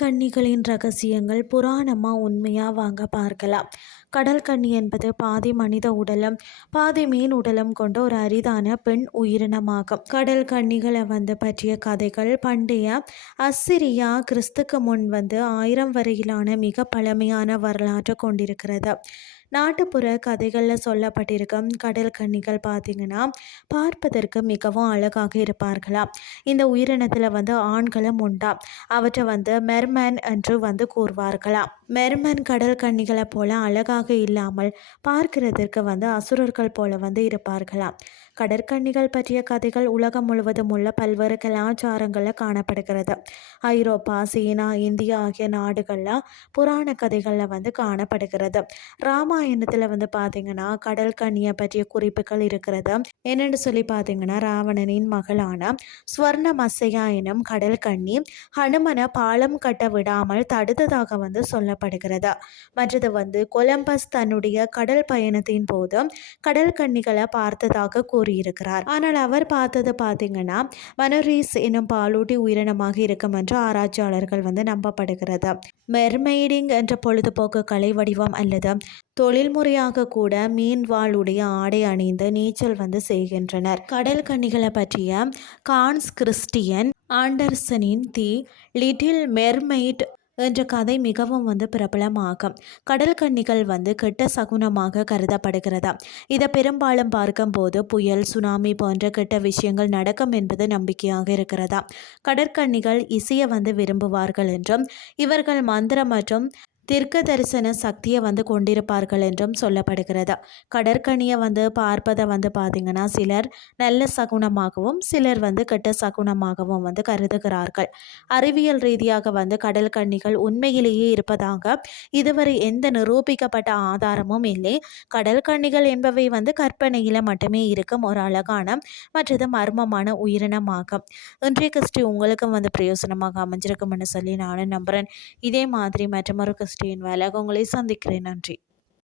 கன்னிகளின் ரகசியங்கள் புராணமா உண்மையா வாங்க பார்க்கலாம். கடல் கன்னி என்பது பாதி மனித உடலும் பாதி மீன் உடலும் கொண்ட ஒரு அரிதான பெண் உயிரினமாகும். கடல் கன்னிகளை பற்றிய கதைகள் பண்டைய அசிரியா கிறிஸ்துக்கு முன் 1000 வரையிலான மிக பழமையான வரலாற்று கொண்டிருக்கிறது. நாட்டுப்புற கதைகளில் சொல்லப்பட்டிருக்கும் கடல் கன்னிகள் பார்த்தீங்கன்னா பார்ப்பதற்கு மிகவும் அழகாக இருப்பார்களாம். இந்த உயிரினத்தில் ஆண்களும் உண்டா. அவற்றை மெர்மேன் என்று கூறுவார்களாம். மெர்மன் கடல் கன்னிகளை போல அழகாக இல்லாமல் பார்க்கிறதற்கு அசுரர்கள் போல இருப்பார்களாம். கடற்கன்னிகள் பற்றிய கதைகள் உலகம் முழுவதும் உள்ள பல்வேறு கலாச்சாரங்களில் காணப்படுகிறது. ஐரோப்பா, சீனா, இந்தியா ஆகிய நாடுகளில் புராண கதைகளில் காணப்படுகிறது. ராமாயணத்தில் பார்த்தீங்கன்னா கடல் கன்னியை பற்றிய குறிப்புகள் இருக்கிறது. என்னென்னு சொல்லி பார்த்தீங்கன்னா ராவணனின் மகளான ஸ்வர்ணமசையா எனும் கடல் கன்னி ஹனுமனை பாலம் கட்ட விடாமல் தடுத்ததாக சொல்லப்படுகிறது. மற்றது கொலம்பஸ் தன்னுடைய கடல் பயணத்தின் போது கடல் கன்னிகளை பார்த்ததாக கூறியிருக்கிறார். ஆனால் அவர் பார்த்தது பார்த்தீங்கன்னா மனோரீஸ் எனும் பாலூட்டி உயிரினமாக இருக்கும் என்று ஆராய்ச்சியாளர்கள் நம்பப்படுகிறது. மெர்மெய்டிங் என்ற பொழுதுபோக்கு கலை வடிவம் அல்லது தொழில்முறையாக கூட மீன்வாளுடைய ஆடை அணிந்து நீச்சல் செய்கின்றனர். கடல் கன்னிகளை பற்றிய கான்ஸ் கிறிஸ்டியன் ஆண்டர்சனின் தி லிட்டில் மெர்மெய்ட் என்ற கதை மிகவும் பிரபலமாகும். கடல் கன்னிகள் கெட்ட சகுனமாக கருதப்படுகிறதா. இதை பெரும்பாலும் பார்க்கும்போது புயல், சுனாமி போன்ற கெட்ட விஷயங்கள் நடக்கும் என்பது நம்பிக்கையாக இருக்கிறதா. கடற்கன்னிகள் இசையை விரும்புவார்கள் என்றும் இவர்கள் மந்திரம் மற்றும் தீர்க்க தரிசன சக்தியை கொண்டிருப்பார்கள் என்றும் சொல்லப்படுகிறது. கடற்கனியை பார்ப்பதை பார்த்தீங்கன்னா சிலர் நல்ல சகுனமாகவும் சிலர் கெட்ட சகுனமாகவும் கருதுகிறார்கள். அறிவியல் ரீதியாக கடல் கன்னிகள் உண்மையிலேயே இருப்பதாக இதுவரை எந்த நிரூபிக்கப்பட்ட ஆதாரமும் இல்லை. கடல் கன்னிகள் என்பவை கற்பனையில் மட்டுமே இருக்கும் ஒரு அழகான மற்றது மர்மமான உயிரினமாகும். இன்றைய கிறிஸ்டி உங்களுக்கும் பிரயோசனமாக அமைஞ்சிருக்கும்னு சொல்லி நானும் நம்புகிறேன். இதே மாதிரி மற்றொரு கிறிஸ்டியின் வேலை உங்களை சந்திக்கிறேன். நன்றி.